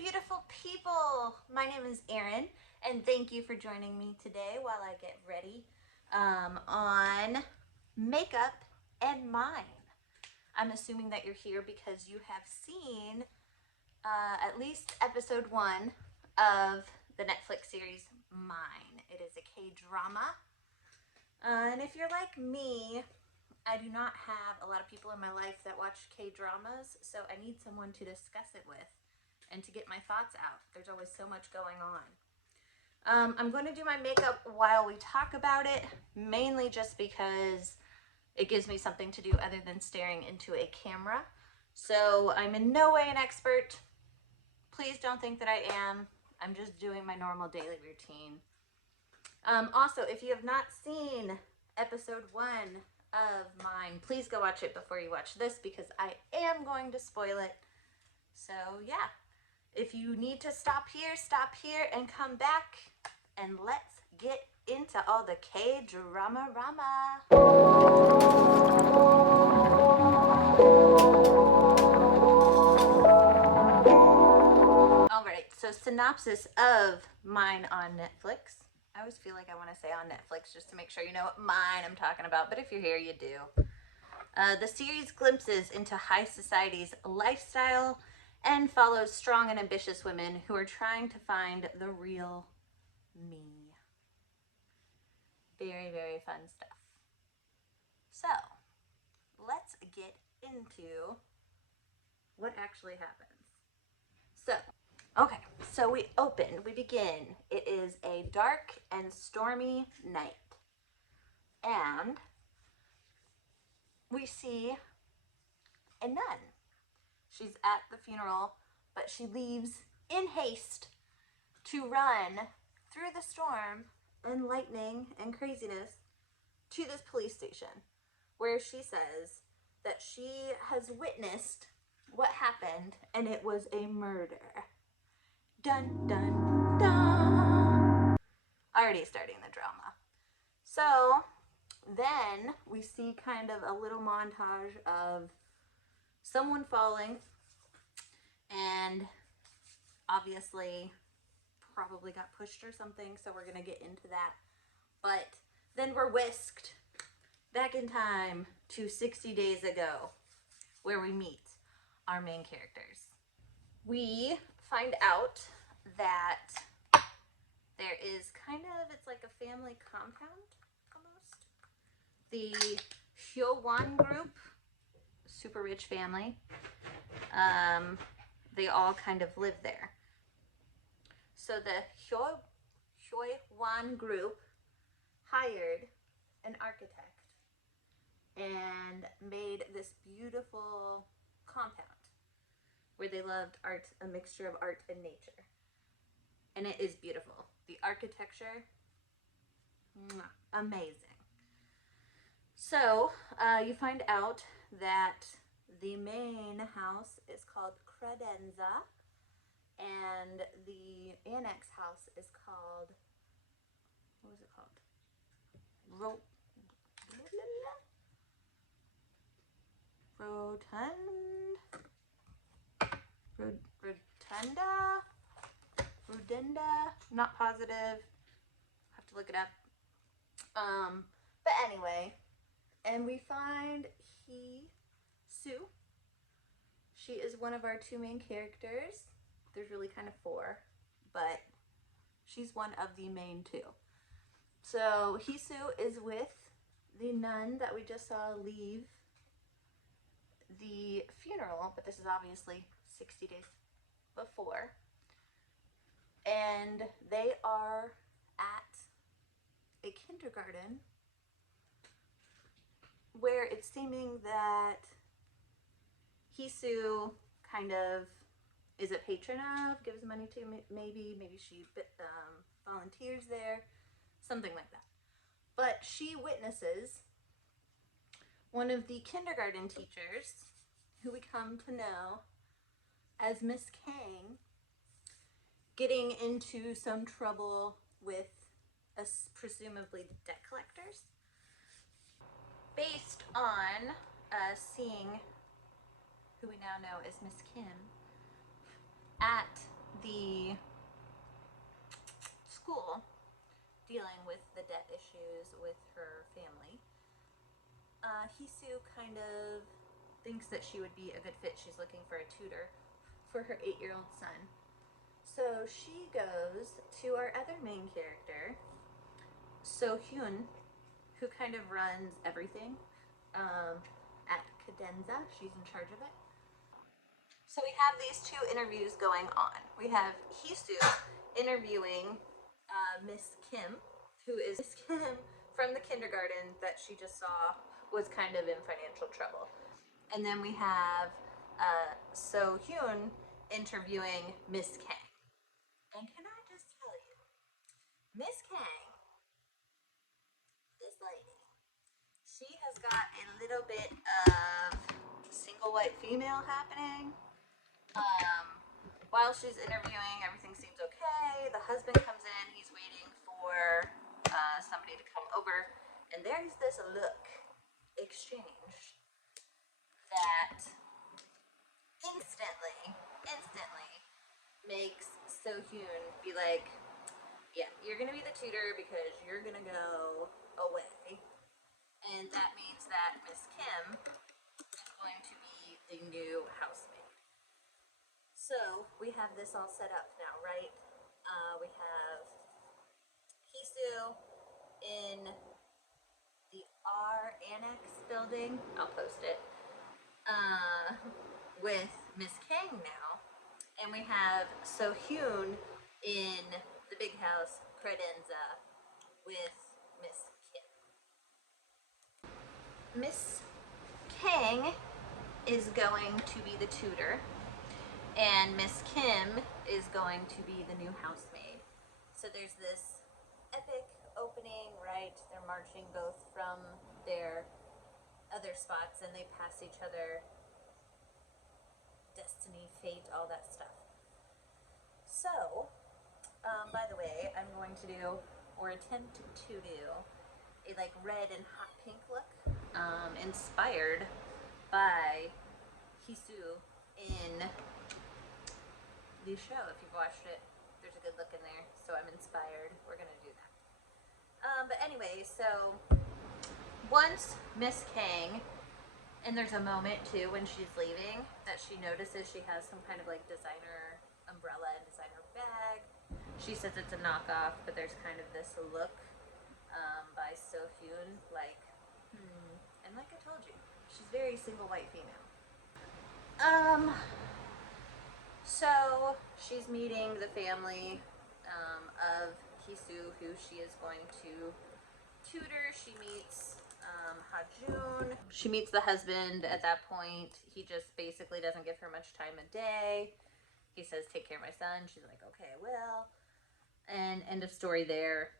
beautiful people. My name is Erin, and thank you for joining me today while I get ready on makeup and mine. I'm assuming that you're here because you have seen at least episode 1 of the Netflix series Mine. It is a K-drama. And if you're like me, I do not have a lot of people in my life that watch K-dramas, so I need someone to discuss it with and to get my thoughts out. There's always so much going on. I'm going to do my makeup while we talk about it, mainly just because it gives me something to do other than staring into a camera. So I'm in no way an expert. Please don't think that I am. I'm just doing my normal daily routine. Also, if you have not seen episode 1 of Mine, please go watch it before you watch this because I am going to spoil it. So yeah, if you need to stop here and come back, and let's get into all the K-drama rama. Alright, so synopsis of Mine on Netflix. I always feel like I want to say on Netflix just to make sure you know what Mine I'm talking about, but if you're here, you do. The series glimpses into high society's lifestyle and follows strong and ambitious women who are trying to find the real me. Very, very fun stuff. So, let's get into what actually happens. So we begin. It is a dark and stormy night. And we see a nun. She's at the funeral, but she leaves in haste to run through the storm and lightning and craziness to this police station, where she says that she has witnessed what happened and it was a murder. Dun dun dun. Already starting the drama. So then we see kind of a little montage of someone falling, and obviously probably got pushed or something, so we're gonna get into that. But then we're whisked back in time to 60 days ago, where we meet our main characters. We find out that there is it's like a family compound almost. The Hyowan group, super rich family, they all kind of live there. So the Hyowan group hired an architect and made this beautiful compound where they loved art, a mixture of art and nature. And it is beautiful. The architecture, amazing. So you find out that the main house is called Credenza, and the annex house is called, what was it called? Rodenda, not positive, have to look it up. But anyway, and we find Sue. She is one of our two main characters. There's really kind of 4, but she's one of the main 2. So Hisu is with the nun that we just saw leave the funeral, but this is obviously 60 days before. And they are at a kindergarten where it's seeming that Hisu kind of is a patron of, gives money to, maybe she volunteers there, something like that. But she witnesses one of the kindergarten teachers, who we come to know as Miss Kang, getting into some trouble with presumably the debt collectors, based on seeing who we now know as Miss Kim at the school dealing with the debt issues with her family, Hisu kind of thinks that she would be a good fit. She's looking for a tutor for her 8-year-old son. So she goes to our other main character, So-hyun, who kind of runs everything at Cadenza. She's in charge of it. So we have these two interviews going on. We have Hisu interviewing Miss Kim, who is Miss Kim from the kindergarten that she just saw was kind of in financial trouble. And then we have So-hyun interviewing Miss Kang. And can I just tell you, Miss Kang, this lady, she has got a little bit of single white female happening. While she's interviewing, everything seems okay. The husband comes in, he's waiting for somebody to come over, and there's this look exchange that instantly makes So-hyun be like, yeah, you're gonna be the tutor because you're gonna go away. And that means that Miss Kim is going to be the new housemaid. So we have this all set up now, right? We have Hisu in the R Annex building. I'll post it. With Miss Kang now. And we have So-hyun in the big house, Credenza, with Miss Kim. Miss Kang is going to be the tutor, and Miss Kim is going to be the new housemaid. So there's this epic opening, right? They're marching both from their other spots and they pass each other. Destiny, fate, all that stuff. So, by the way, I'm going to do, or attempt to do, a like red and hot pink look, inspired by Hisu in the show. If you've watched it, there's a good look in there, so I'm inspired. We're gonna do that. But anyway, so once Miss Kang, and there's a moment too when she's leaving that she notices she has some kind of like designer umbrella and designer bag. She says it's a knockoff, but there's kind of this look by So-hyun, like, and like I told you, she's very single white female. So she's meeting the family of Hisu, who she is going to tutor. She meets Hajun. She meets the husband at that point. He just basically doesn't give her much time of day. He says, take care of my son. She's like, okay, I will. And end of story there.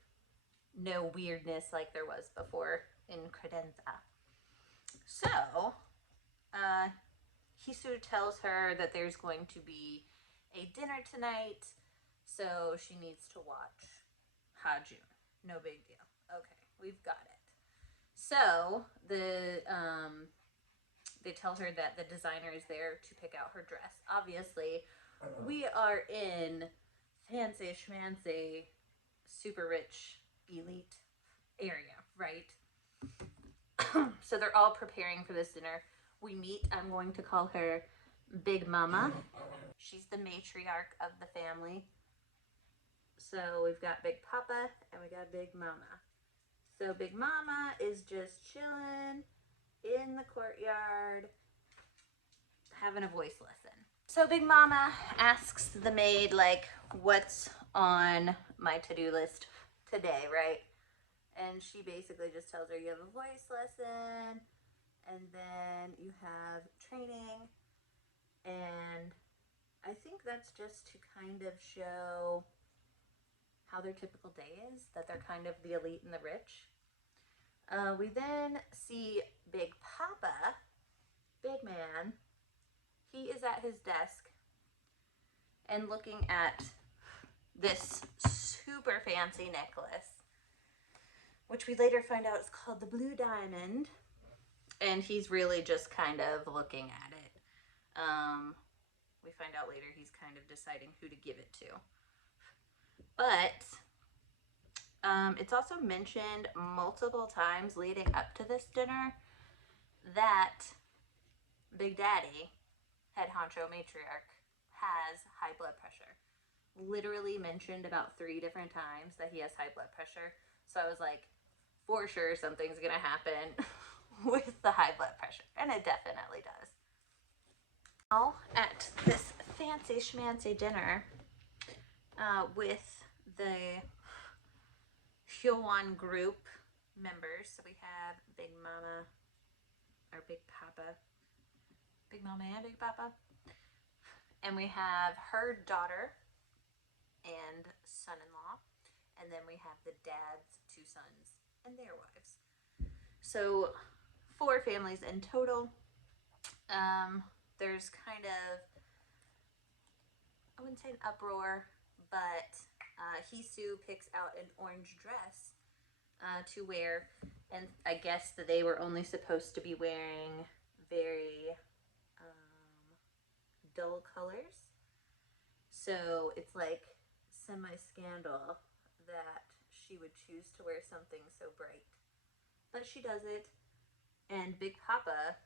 No weirdness like there was before in Credenza. So, Hisu tells her that there's going to be a dinner tonight, so she needs to watch Hajun. No big deal. Okay, we've got it. So they tell her that the designer is there to pick out her dress. Obviously, we are in fancy schmancy, super rich, elite area, right? So they're all preparing for this dinner. We meet, I'm going to call her Big Mama. She's the matriarch of the family. So we've got Big Papa and we got Big Mama. So Big Mama is just chilling in the courtyard, having a voice lesson. So Big Mama asks the maid, like, what's on my to-do list today, right? And she basically just tells her you have a voice lesson, and then you have training, and I think that's just to kind of show how their typical day is, that they're kind of the elite and the rich. We then see Big Papa, big man. He is at his desk and looking at this super fancy necklace, which we later find out is called the Blue Diamond. And he's really just kind of looking at it. we find out later he's kind of deciding who to give it to. But it's also mentioned multiple times leading up to this dinner that Big Daddy, head honcho matriarch, has high blood pressure. Literally mentioned about 3 different times that he has high blood pressure. So I was like, for sure something's gonna happen with the high blood pressure. And it definitely does. Now at this fancy schmancy dinner with the Hyoan group members. So we have Big Mama, or Big Papa, Big Mama and Big Papa. And we have her daughter and son-in-law. And then we have the dad's 2 sons and their wives. So 4 families in total. There's kind of, I wouldn't say an uproar, but Hisu picks out an orange dress to wear, and I guess that they were only supposed to be wearing very dull colors. So it's like semi-scandal that she would choose to wear something so bright. But she does it, and Big Papa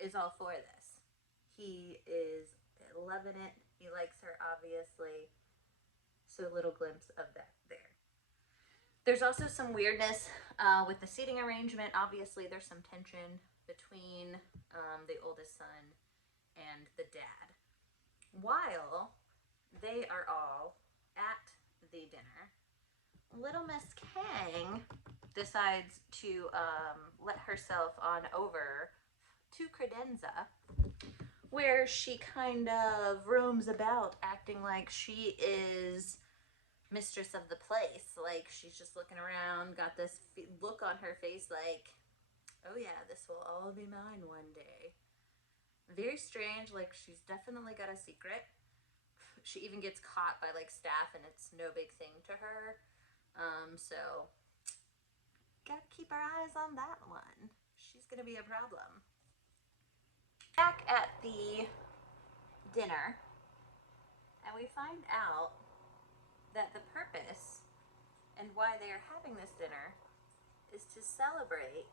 is all for this. He is loving it. He likes her, obviously. So a little glimpse of that there. There's also some weirdness with the seating arrangement. Obviously, there's some tension between the oldest son and the dad. While they are all at the dinner, little Miss Kang decides to let herself on over to credenza, where she kind of roams about acting like she is mistress of the place. Like she's just looking around, got this look on her face like, oh yeah, this will all be mine one day. Very strange, like she's definitely got a secret. She even gets caught by like staff and it's no big thing to her. So gotta keep our eyes on that one. She's gonna be a problem. Back at the dinner, and we find out that the purpose and why they are having this dinner is to celebrate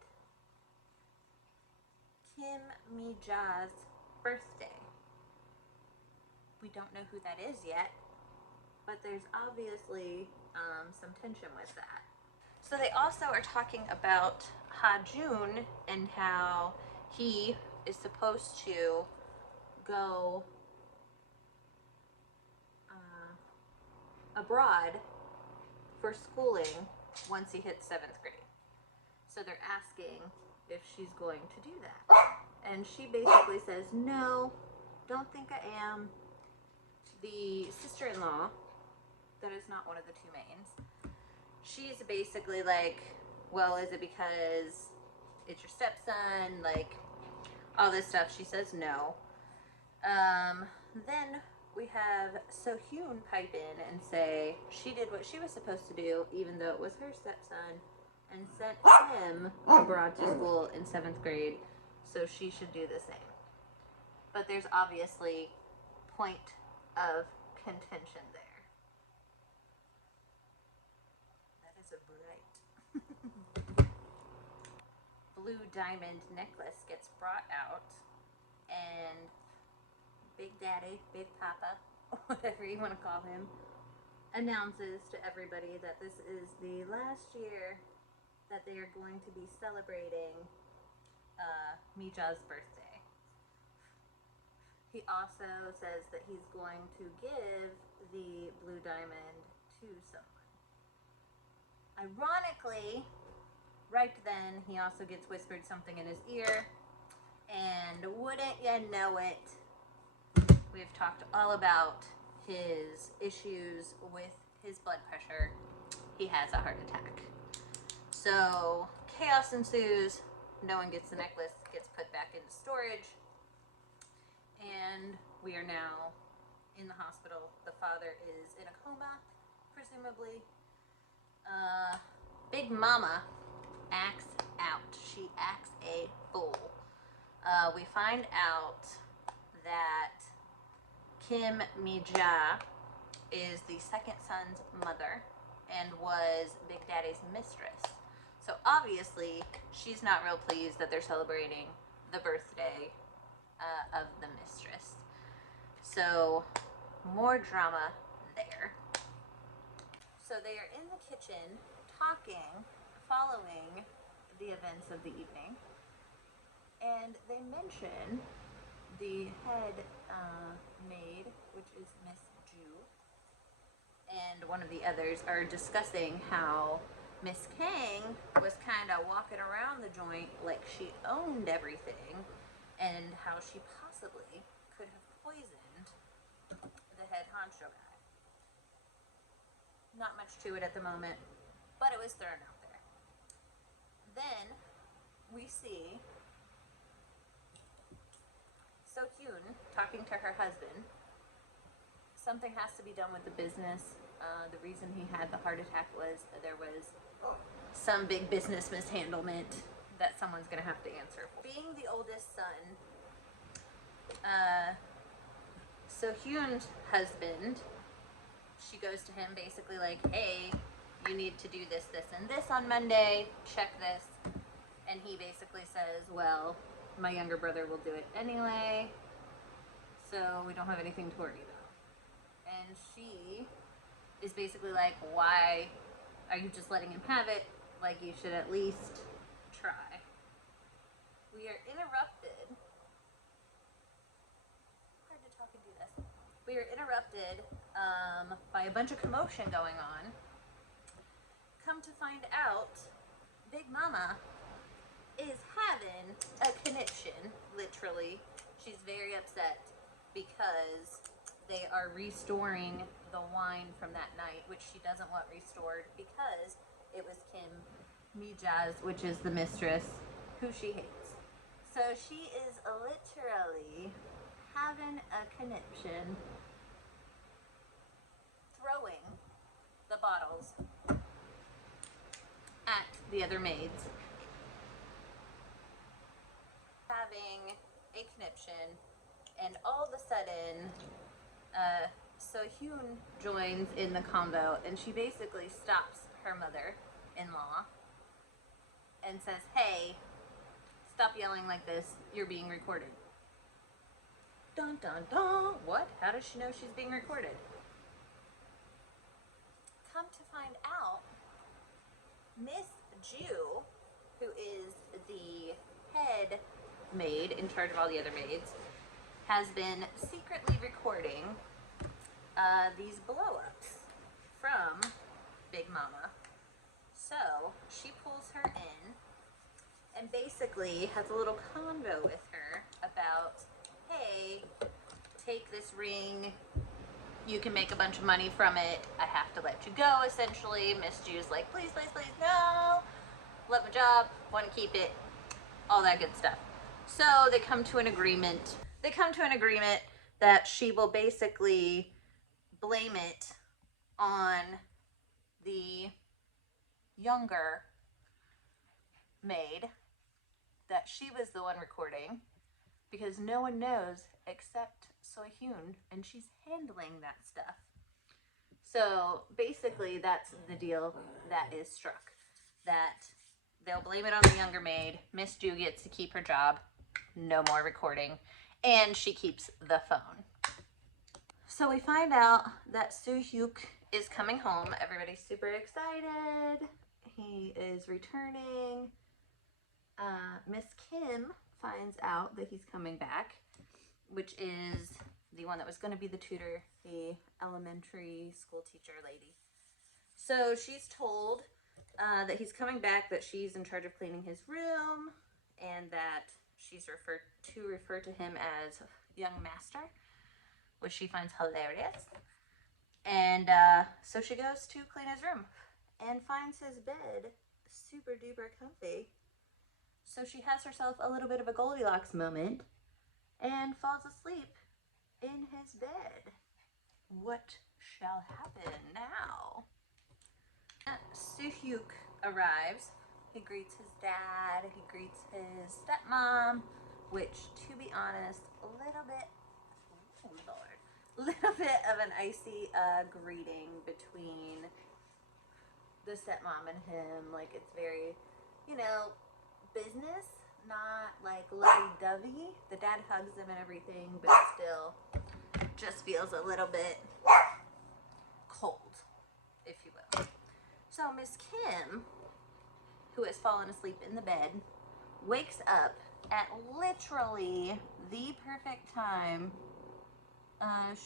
Kim Mi-ja's birthday. We don't know who that is yet, but there's obviously some tension with that. So they also are talking about Ha-jun and how he is supposed to go abroad for schooling once he hits 7th grade. So they're asking if she's going to do that. And she basically says, no, don't think I am. The sister-in-law, that is not one of the 2 mains, she's basically like, well, is it because it's your stepson? Like, all this stuff. She says no. Then we have So-hyun pipe in and say she did what she was supposed to do, even though it was her stepson, and sent him abroad to school in 7th grade, so she should do the same. But there's obviously point of contention there. That is a bright blue diamond necklace gets brought out, and Big Daddy, Big Papa, whatever you want to call him, announces to everybody that this is the last year that they are going to be celebrating Mi-ja's birthday. He also says that he's going to give the blue diamond to someone. Ironically, right then, he also gets whispered something in his ear, and wouldn't you know it, we've talked all about his issues with his blood pressure. He has a heart attack. So chaos ensues. No one gets the necklace, gets put back into storage. And we are now in the hospital. The father is in a coma, presumably. Big Mama acts out. She acts a fool. We find out that Kim Mi-ja is the second son's mother and was Big Daddy's mistress. So obviously, she's not real pleased that they're celebrating the birthday of the mistress. So, more drama there. So they are in the kitchen talking, following the events of the evening, and they mention the head maid, which is Miss Ju, and one of the others are discussing how Miss Kang was kind of walking around the joint like she owned everything, and how she possibly could have poisoned the head honcho guy. Not much to it at the moment, but it was thrown out there. Then we see So-hyun talking to her husband. Something has to be done with the business. The reason he had the heart attack was there was some big business mishandlement that someone's going to have to answer for. Being the oldest son, So-hyun's husband, she goes to him basically like, hey, you need to do this, this, and this on Monday. Check this. And he basically says, well, my younger brother will do it anyway, so we don't have anything to worry about. And she is basically like, why are you just letting him have it? Like, you should at least try. We are interrupted. Hard to talk and do this. We are interrupted by a bunch of commotion going on. Come to find out, Big Mama is having a conniption, literally. She's very upset because they are restoring the wine from that night, which she doesn't want restored because it was Kim Mi-ja's, which is the mistress, who she hates. So she is literally having a conniption, throwing the bottles at the other maids, having a conniption, and all of a sudden, So-hyun joins in the combo, and she basically stops her mother-in-law and says, hey, stop yelling like this, you're being recorded. Dun dun dun! What? How does she know she's being recorded? Come to find out, Miss Ju, who is the head maid in charge of all the other maids, has been secretly recording these blow-ups from Big Mama. So she pulls her in and basically has a little convo with her about, hey, take this ring, you can make a bunch of money from it, I have to let you go, essentially. Miss Ju's like, please, please, please, no, love my job, want to keep it, all that good stuff. So they come to an agreement. They come to an agreement that she will basically blame it on the younger maid, that she was the one recording, because no one knows except So-hyun, and she's handling that stuff. So basically that's the deal that is struck, that they'll blame it on the younger maid, Miss Ju gets to keep her job, no more recording, and she keeps the phone. So we find out that So-hyuk is coming home. Everybody's super excited. He is returning. Miss Kim finds out that he's coming back, which is the one that was going to be the tutor, the elementary school teacher lady. So she's told that he's coming back, that she's in charge of cleaning his room, and that she's refer to him as young master, which she finds hilarious. And so she goes to clean his room and finds his bed super duper comfy. So she has herself a little bit of a Goldilocks moment and falls asleep in his bed. What shall happen now? So-hyuk arrives. He greets his dad, he greets his stepmom, which, to be honest, a little bit, oh Lord, little bit of an icy greeting between the stepmom and him. Like, it's very, you know, business, not like lovey-dovey. The dad hugs him and everything, but still just feels a little bit cold, if you will. So Miss Kim, who has fallen asleep in the bed, wakes up at literally the perfect time.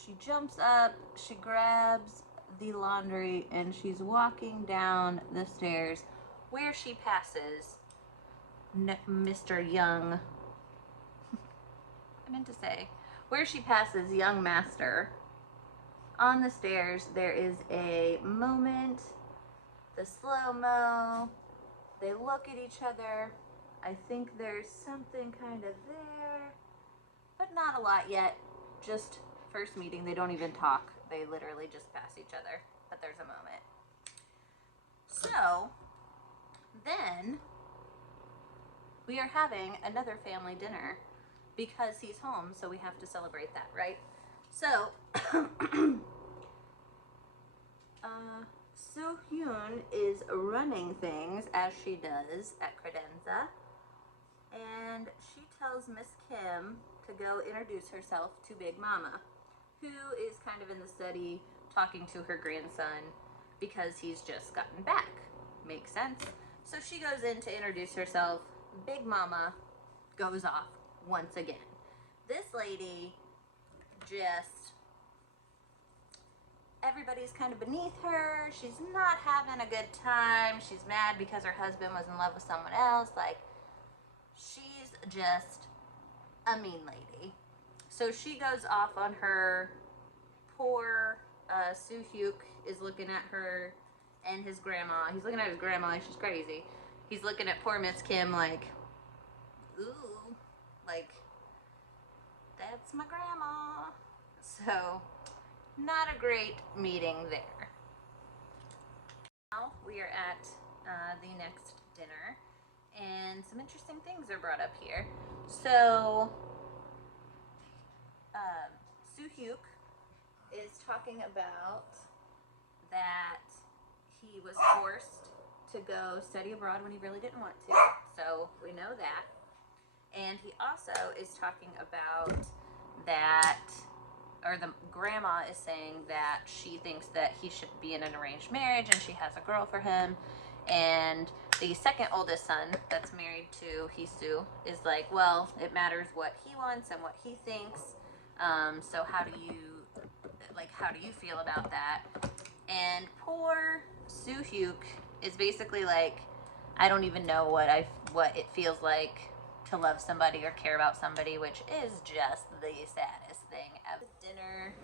She jumps up, she grabs the laundry, and she's walking down the stairs where she passes Mr. Young. I meant to say, where she passes young master. On the stairs, there is a moment, the slow-mo, they look at each other. I think there's something kind of there, but not a lot yet. Just first meeting, they don't even talk. They literally just pass each other, but there's a moment. So, then, we are having another family dinner because he's home, so we have to celebrate that, right? So, So-hyun is running things, as she does at Credenza, and she tells Miss Kim to go introduce herself to Big Mama, who is kind of in the study talking to her grandson because he's just gotten back. Makes sense. So she goes in to introduce herself. Big Mama goes off once again. This lady just, everybody's kind of beneath her. She's not having a good time. She's mad because her husband was in love with someone else. Like, she's just a mean lady. So she goes off on her. Poor Soo-hyuk is looking at her and his grandma. He's looking at his grandma like she's crazy. He's looking at poor Miss Kim like, ooh, like, that's my grandma. So, not a great meeting there. Now we are at the next dinner, and some interesting things are brought up here. So, Soo-hyuk is talking about that he was forced to go study abroad when he really didn't want to. So we know that. And he also is talking about that, or the grandma is saying that she thinks that he should be in an arranged marriage and she has a girl for him. And the second oldest son that's married to Hisu is like, well, it matters what he wants and what he thinks. So how do you feel about that? And poor Soo-hyuk is basically like, I don't even know what it feels like to love somebody or care about somebody, which is just the saddest thing ever. Dinner,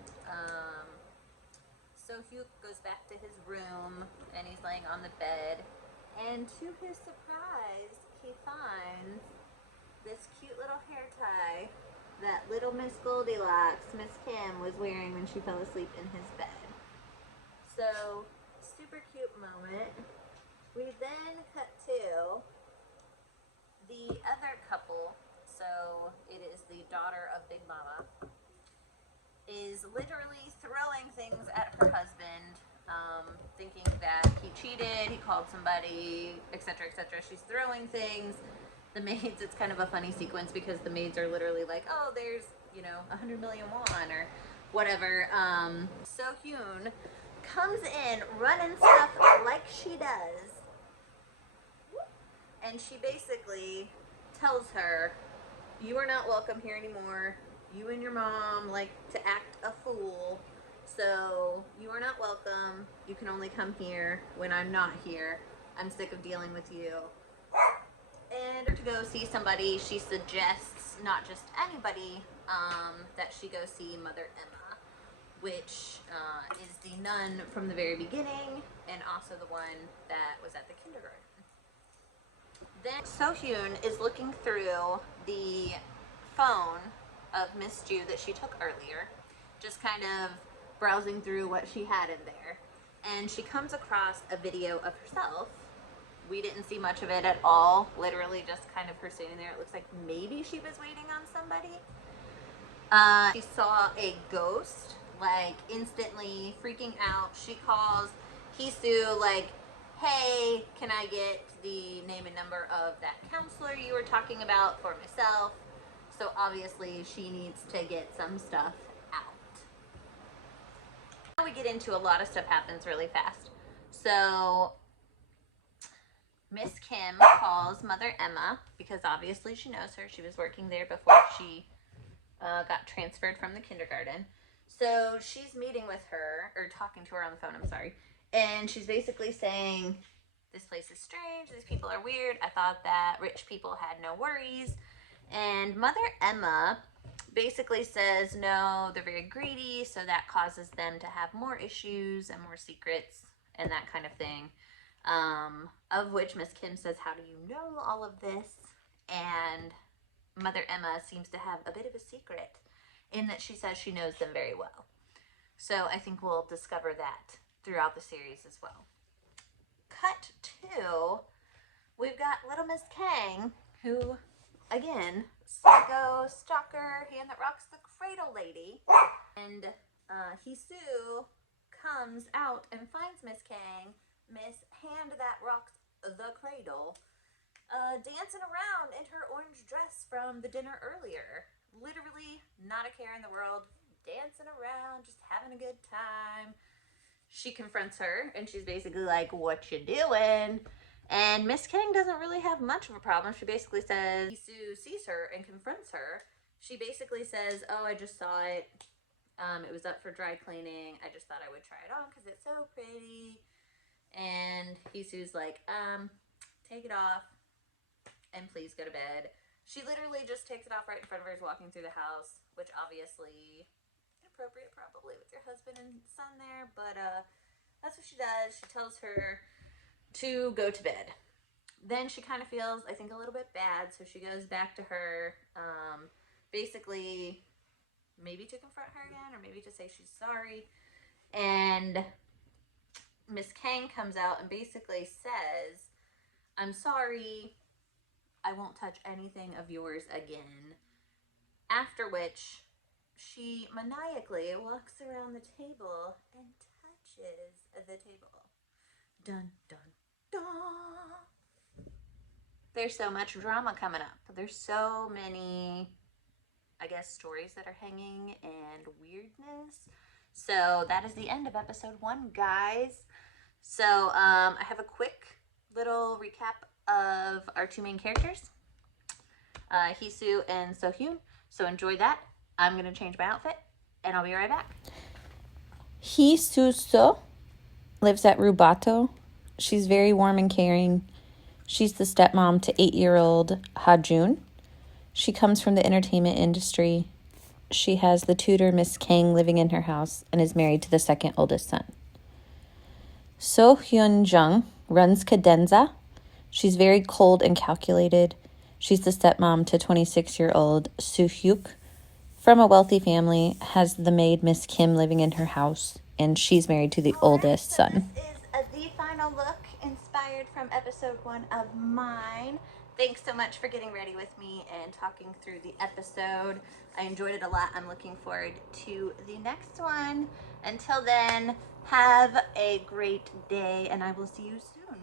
Soo-hyuk goes back to his room and he's laying on the bed, and to his surprise, he finds this cute little hair tie that little Miss Goldilocks, Miss Kim, was wearing when she fell asleep in his bed. So, super cute moment. We then cut to the other couple. So, it is the daughter of Big Mama, is literally throwing things at her husband, thinking that he cheated, he called somebody, etc., etc. She's throwing things. The maids, it's kind of a funny sequence because the maids are literally like, oh, there's, 100 million won or whatever. So-hyun comes in running stuff like she does, and she basically tells her, you are not welcome here anymore. You and your mom like to act a fool, so you are not welcome. You can only come here when I'm not here. I'm sick of dealing with you. And to go see somebody, she suggests not just anybody, that she go see Mother Emma, which is the nun from the very beginning, and also the one that was at the kindergarten. Then So-hyun is looking through the phone of Miss Ju that she took earlier, just kind of browsing through what she had in there, and she comes across a video of herself. We didn't see much of it at all, literally just kind of her sitting there. It looks like maybe she was waiting on somebody. She saw a ghost like instantly freaking out. She calls Hisu like, hey, can I get the name and number of that counselor you were talking about for myself? So obviously she needs to get some stuff out. Now we get into a lot of stuff happens really fast. So Miss Kim calls Mother Emma because obviously she knows her. She was working there before she got transferred from the kindergarten. So she's meeting with her, or talking to her on the phone, I'm sorry. And she's basically saying, this place is strange, these people are weird. I thought that rich people had no worries. And Mother Emma basically says, no, they're very greedy, so that causes them to have more issues and more secrets and that kind of thing. Of which Miss Kim says, how do you know all of this? And Mother Emma seems to have a bit of a secret in that she says she knows them very well. So I think we'll discover that throughout the series as well. Cut to, we've got little Miss Kang, who, again, psycho stalker, hand that rocks the cradle lady. And Hisu comes out and finds Miss Kang, Miss Hand that rocks the cradle, dancing around in her orange dress from the dinner earlier. Literally not a care in the world, dancing around, just having a good time. She confronts her and she's basically like, what you doing? And Miss Kang doesn't really have much of a problem. She basically says, Hisu sees her and confronts her. She basically says, oh, I just saw it. It was up for dry cleaning. I just thought I would try it on because it's so pretty. And Hisu's like, take it off and please go to bed. She literally just takes it off right in front of her, is walking through the house, which obviously inappropriate probably with your husband and son there, but that's what she does. She tells her to go to bed. Then she kind of feels, I think, a little bit bad, so she goes back to her, basically maybe to confront her again or maybe to say she's sorry. And Miss Kang comes out and basically says, I'm sorry, I won't touch anything of yours again. After which she maniacally walks around the table and touches the table. Dun, dun, dun. There's so much drama coming up. There's so many, I guess, stories that are hanging and weirdness. So that is the end of episode 1, guys. So I have a quick little recap of our 2 main characters, Hisu and Sohyun. So enjoy that. I'm going to change my outfit, and I'll be right back. Hisu lives at Rubato. She's very warm and caring. She's the stepmom to 8-year-old Hajun. She comes from the entertainment industry. She has the tutor, Miss Kang, living in her house and is married to the second oldest son. So Hyun Jung runs Cadenza. She's very cold and calculated. She's the stepmom to 26-year-old Soo Hyuk. From a wealthy family, has the maid Miss Kim living in her house, and she's married to the oldest son. This is the final look inspired from episode 1 of Mine. Thanks so much for getting ready with me and talking through the episode. I enjoyed it a lot. I'm looking forward to the next one. Until then, have a great day, and I will see you soon.